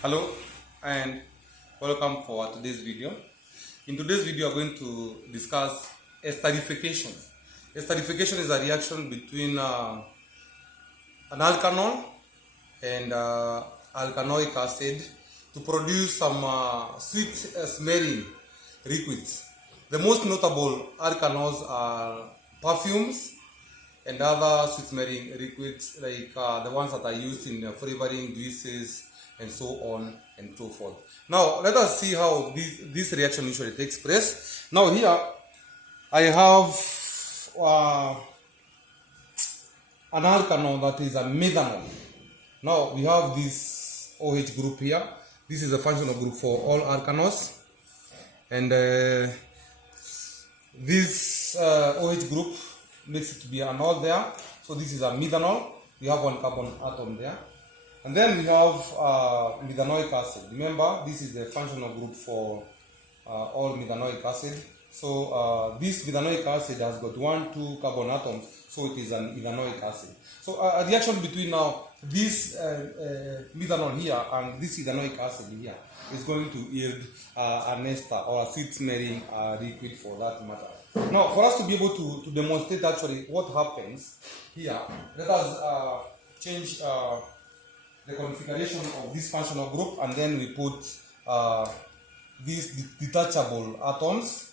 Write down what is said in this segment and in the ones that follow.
Hello and welcome for today's video. In today's video, we are going to discuss esterification. Esterification is a reaction between an alkanol and alkanoic acid to produce some sweet smelling liquids. The most notable alkanols are perfumes and other sweet smelling liquids like the ones that are used in flavoring juices and so on and so forth. Now let us see how this reaction usually takes place. Now here I have an alkanol that is a methanol. Now we have this OH group here. This is a functional group for all alkanos, and this OH group makes it to be an all there. So this is a methanol. We have one carbon atom there. And then we have methanoic acid. Remember, this is the functional group for all methanoic acid. So this methanoic acid has got 2 carbon atoms, so it is an ethanoic acid. So a reaction between now this methanol here and this ethanoic acid here is going to yield an ester or a sweet smelling liquid for that matter. Now, for us to be able to demonstrate actually what happens here, let us change the configuration of this functional group, and then we put these detachable atoms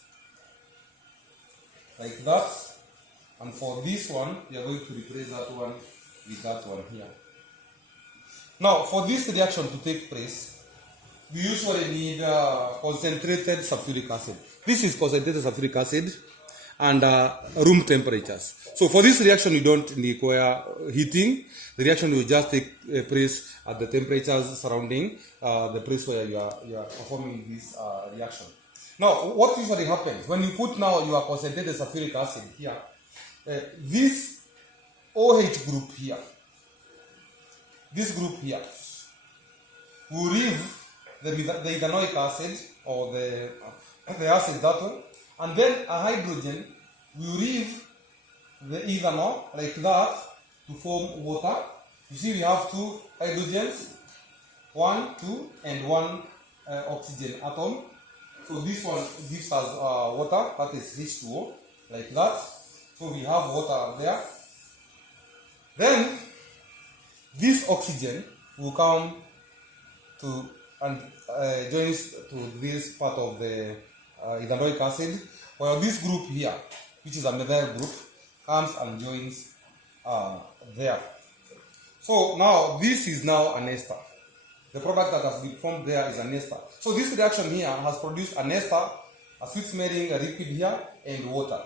like that. And for this one, we are going to replace that one with that one here. Now, for this reaction to take place, we usually need concentrated sulfuric acid. This is concentrated sulfuric acid and room temperatures. So for this reaction, you don't require heating. The reaction will just take place at the temperatures surrounding the place where you are performing this reaction. Now, what usually happens when you put now your concentrated sulfuric acid here, this OH group here, this group here, will leave the ethanoic acid or the acid that one, and then a hydrogen will leave the ethanol like that to form water. You see, we have 2 hydrogens, 1, 2, and 1 oxygen atom. So this one gives us water, that is H2O, like that. So we have water there. Then this oxygen will come to and joins to this part of the ethanoic acid, while this group here, which is a methyl group, comes and joins there. So now this is now an ester. The product that has been formed there is an ester. So this reaction here has produced an ester, a sweet smelling liquid here, and water.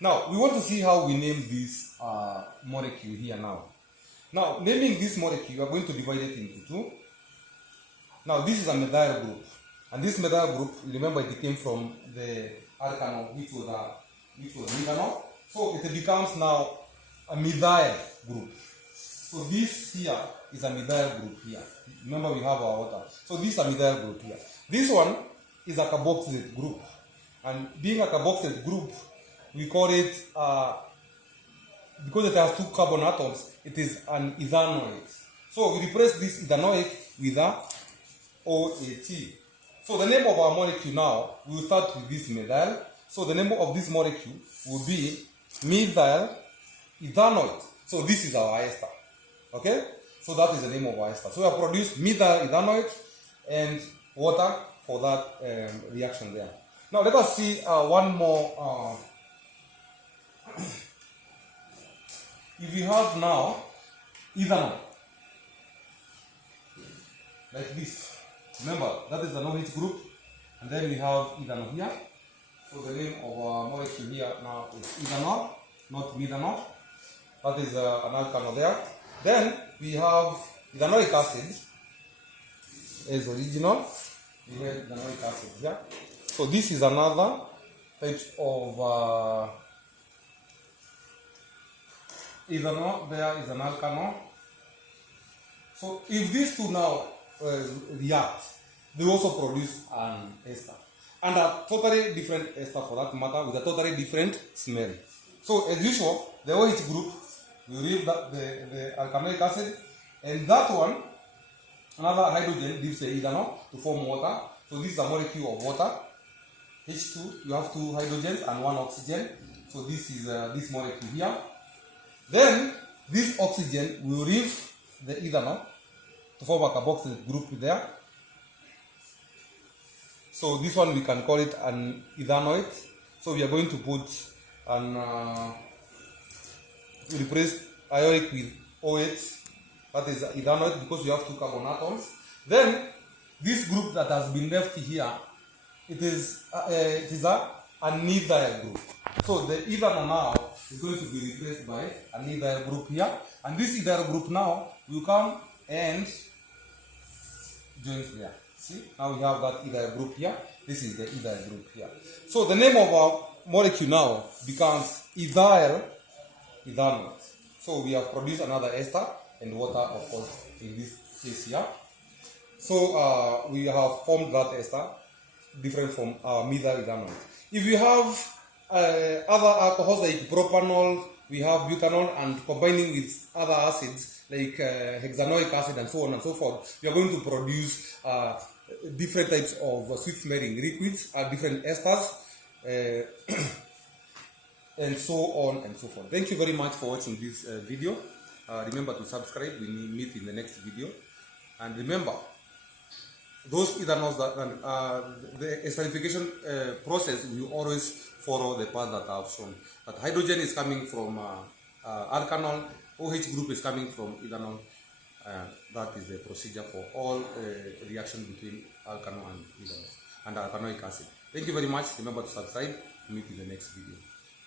Now we want to see how we name this molecule here now. Now, naming this molecule, we are going to divide it into 2. Now this is a methyl group, and this methyl group, remember, it came from the alkanol, which was methanol. So it becomes now a methyl group. So this here is a methyl group here. Remember, we have our water. So this is a methyl group here. This one is a carboxylate group, and being a carboxylate group, we call it because it has 2 carbon atoms, it is an ethanoic. So we replace this ethanoic with a OAT. So the name of our molecule now, we will start with this methyl. So the name of this molecule will be methyl ethanoic. So this is our ester. Okay? So that is the name of our ester. So we have produced methyl ethanoic and water for that reaction there. Now let us see one more. If we have now ethanol, like this, remember that is an OH group, and then we have ethanol here. So the name of our molecule here now is ethanol, not methanol. That is an alkanol there. Then we have ethanoic acid as original. We have ethanoic acid here. So this is another type of ethanol. There is an alkanol. So if these 2 now react, they also produce an ester, and a totally different ester for that matter, with a totally different smell. So as usual, the OH group will leave the alkanoic acid, and that one Another hydrogen gives the ethanol to form water. So this is a molecule of water. H2, you have 2 hydrogens and 1 oxygen. So this is this molecule here. Then this oxygen will leave the ethanol to form a carboxyl group there. So this one we can call it an ethanoate. So we are going to put an replace ionic with OH. That is ethanoate because we have 2 carbon atoms. Then this group that has been left here, it is a anethyl group. So the ethanol now is going to be replaced by an ethyl group here, and this ethyl group now will come and joins there. See, now we have that ethyl group here. This is the ethyl group here. So the name of our molecule now becomes ethyl ethanoate. So we have produced another ester and water, of course, in this case here. So we have formed that ester different from methyl ethanoate. If you have other alcohols like propanol, we have butanol, and combining with other acids like hexanoic acid and so on and so forth, we are going to produce different types of sweet-smelling liquids, different esters, and so on and so forth. Thank you very much for watching this video. Remember to subscribe. We meet in the next video. And remember, those ethanols that the esterification process will always follow the path that I have shown. That hydrogen is coming from alkanol, OH group is coming from ethanol. That is the procedure for all reaction between alkano and ethanol and alkanoic acid. Thank you very much. Remember to subscribe. Meet in the next video.